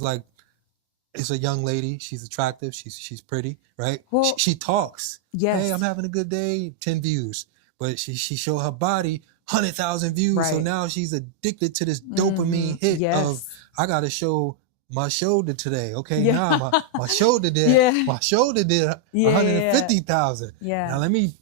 like, it's a young lady. She's attractive. She's pretty, right? Well, She talks. Hey, I'm yes, having a good day. 10 views, but she show her body 100,000 views. So right. now she's addicted to this dopamine hit of Yes. I gotta show my shoulder today. Okay, Yeah. now my shoulder did Yeah. 150,000. Yeah. Now let me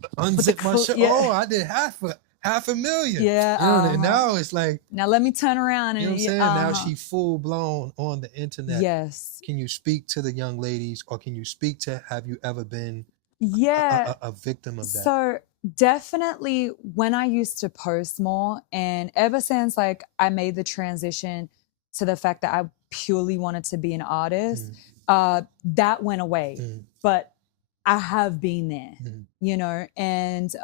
With the unzip my shirt. yeah. Oh, I did half a million. Yeah. You know, and now it's like, Now let me turn around you know what I'm and saying? Now she full blown on the internet. yes. Can you speak to the young ladies, or can you speak to, have you ever been Yeah. a victim of that? So definitely when I used to post more, and ever since like I made the transition to the fact that I purely wanted to be an artist, that went away. But I have been there, you know, and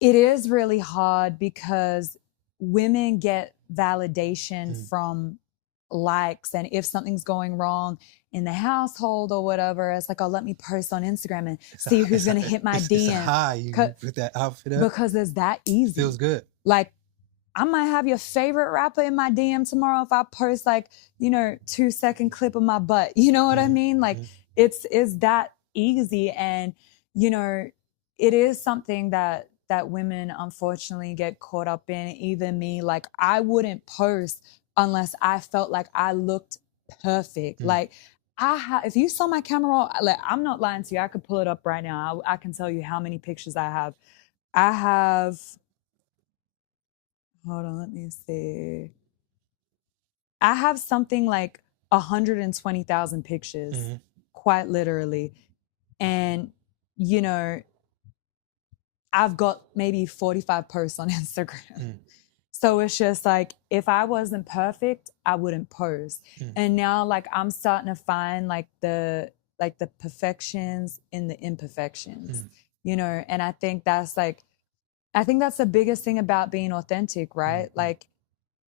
it is really hard because women get validation from likes, and if something's going wrong in the household or whatever, it's like, oh, let me post on Instagram and see who's gonna hit my DM. It's a high. You put that outfit up because it's that easy. Feels good. Like, I might have your favorite rapper in my DM tomorrow if I post like, you know, 2-second clip of my butt. You know what I mean? Like, it's that easy, and you know, it is something that women unfortunately get caught up in. Even me, like, I wouldn't post unless I felt like I looked perfect. Like, if you saw my camera roll, like, I'm not lying to you. I could pull it up right now. I can tell you how many pictures I have. I have, hold on, let me see. I have something like 120,000 pictures, quite literally. And, you know, I've got maybe 45 posts on Instagram. So it's just like, if I wasn't perfect, I wouldn't post. And now, like, I'm starting to find like the perfections in the imperfections, you know? And I think that's the biggest thing about being authentic, right? Like,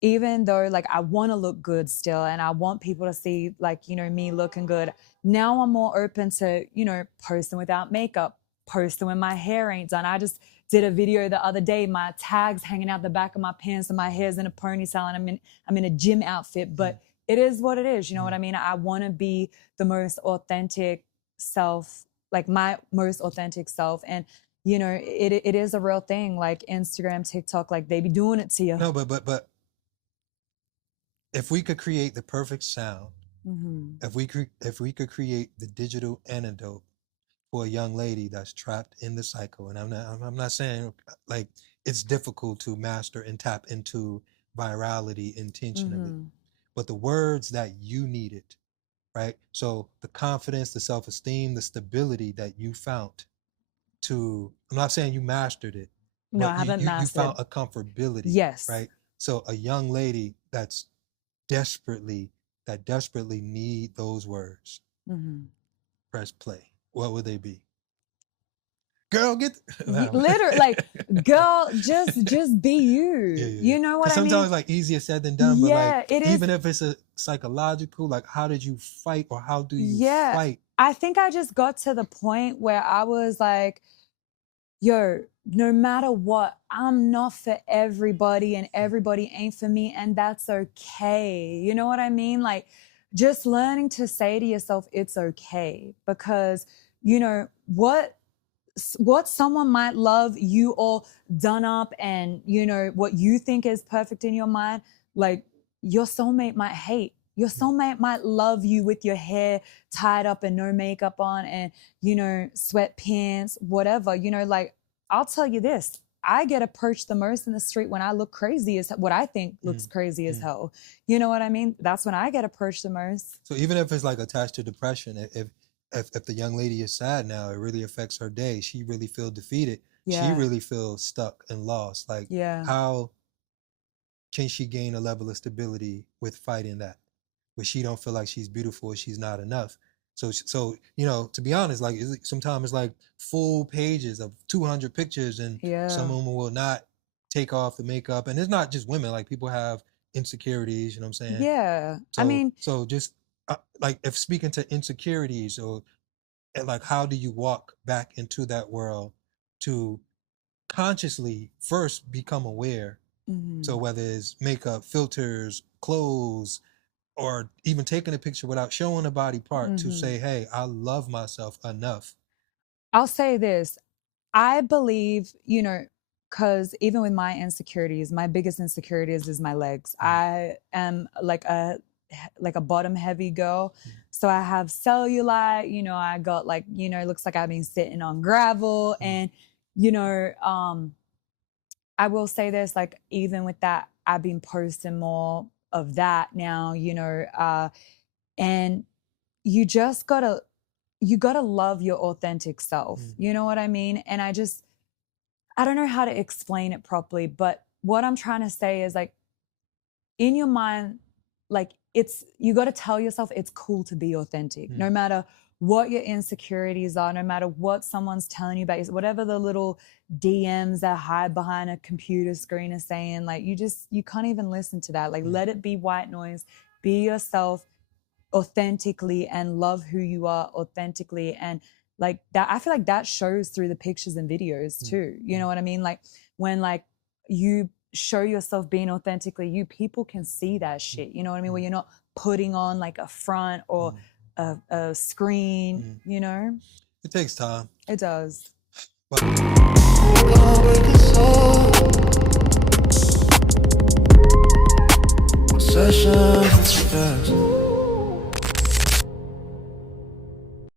even though like I want to look good still, and I want people to see like, you know, me looking good, now I'm more open to, you know, posting without makeup, posting when my hair ain't done. I just did a video the other day, my tags hanging out the back of my pants and my hair's in a ponytail, and I'm in a gym outfit, but it is what it is. You know what I mean? I want to be the most authentic self, like my most authentic self. And you know, it is a real thing. Like Instagram, TikTok, like they be doing it to you. No, but if we could create the perfect sound, if we could create the digital antidote for a young lady that's trapped in the cycle, and I'm not saying like it's difficult to master and tap into virality intentionally, but the words that you needed, right? So the confidence, the self-esteem, the stability that you found to, I'm not saying you mastered it, No, but I haven't you mastered. found a comfortability, Yes. right? So a young lady that's desperately need those words, press play. What would they be? Girl, get literally, like, girl, just be you. Yeah. You know what I mean? Sometimes like easier said than done, but Yeah, like it is. even if it's a psychological, like how did you fight, or how do you fight? I think I just got to the point where I was like, yo, no matter what, I'm not for everybody, and everybody ain't for me, and that's okay. You know what I mean? Like, just learning to say to yourself, it's okay, because you know what someone might love you all done up, and you know what you think is perfect in your mind, like your soulmate might hate. Your soulmate might love you with your hair tied up and no makeup on, and you know, sweatpants, whatever. You know, like, I'll tell you this, I get approached the most in the street when I look crazy as what I think looks crazy as hell. You know what I mean? That's when I get approached the most. So even if it's like attached to depression, if the young lady is sad now, it really affects her day. She really feels defeated. Yeah. She really feels stuck and lost. Like, how can she gain a level of stability with fighting that, where she don't feel like she's beautiful or she's not enough? So you know, to be honest, like sometimes it's like full pages of 200 pictures, and some women will not take off the makeup, and it's not just women. Like, people have insecurities. You know what I'm saying? Yeah. So, I mean, so just like, if speaking to insecurities, or like, how do you walk back into that world to consciously first become aware? So whether it's makeup, filters, clothes, or even taking a picture without showing a body part to say, hey, I love myself enough. I'll say this. I believe, you know, because even with my insecurities, my biggest insecurities is my legs. I am like a bottom heavy girl. So I have cellulite, you know, I got like, you know, it looks like I've been sitting on gravel. And, you know, I will say this, like, even with that, I've been posting more of that now, you know, and you just gotta love your authentic self. You know what I mean? And I don't know how to explain it properly, but what I'm trying to say is, like, in your mind, like, you got to tell yourself it's cool to be authentic, no matter what your insecurities are, no matter what someone's telling you about, whatever the little DMs that hide behind a computer screen are saying, like, you can't even listen to that. Like, let it be white noise. Be yourself authentically and love who you are authentically. And like that, I feel like that shows through the pictures and videos too. You know what I mean? Like, when like you show yourself being authentically you, people can see that shit. You know what I mean? Where you're not putting on like a front or a screen, you know? It takes time. It does. Sessions, yes.